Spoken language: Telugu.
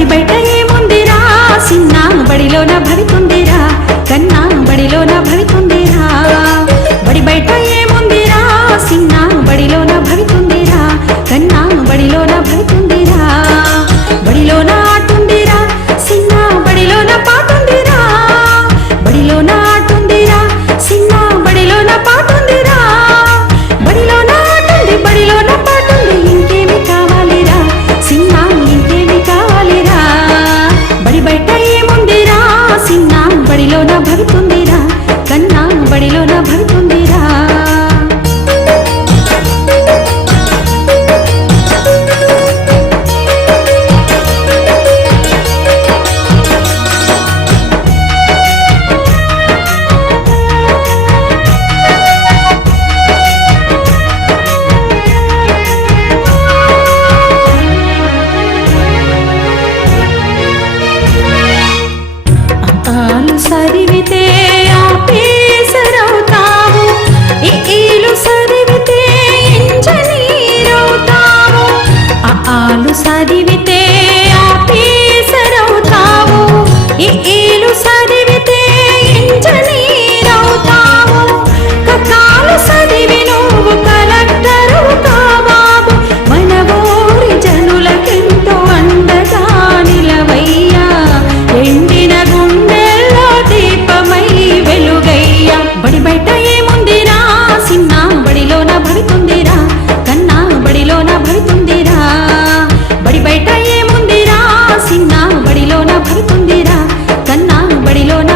బడి బయట ఏముందిరా సిన్న బడిలోన భవితుందిరా కన్నా బడిలోన భవితుందిరా బడి బయట ఏముందిరా సిన్న బడిలోన భవితుందిరా కన్నా బడిలోన భవితుందిరా బడిలోన ఆటుందిరా సిన్న బడిలోన పాటుందిరా బడిలోన ఆటుందిరా సిన్న బడిలోన పాటుందిరా బడిలోన ఆటుంది బడిలోన పాటుంది ఇంకేమి కావాలిరా సిన్న ఇంకేమి కావాలిరా బడి బయట ఏముందిరా సిన్న బడిలోన భవితుందిరా కన్నా బడిలోన భవితుందిరా ఆలు సరివితే ఆపేసరవుతావు ఈలు సరివితే ఇంజనీరవుతావు ఆలు సరివితే ఆపేసరవుతావు ఈలు సరివితే ఇంజనీరవుతావు కకాలు సరివి నువ్వు కలెక్టరు కాబాబు మన ఊరి జనులకెంతో అండగా నిలవయ్యా ఎండిన గుండెల్లో దీపమై వెలుగయ్యా బడి బయట ఏముందిరా సిన్న బడిలోన భవితుందిరా కన్నా బడిలోన భవితుందిరా బడి బయట ఏముందిరా సిన్న బడిలోన భవితుందిరా కన్నా బడిలోన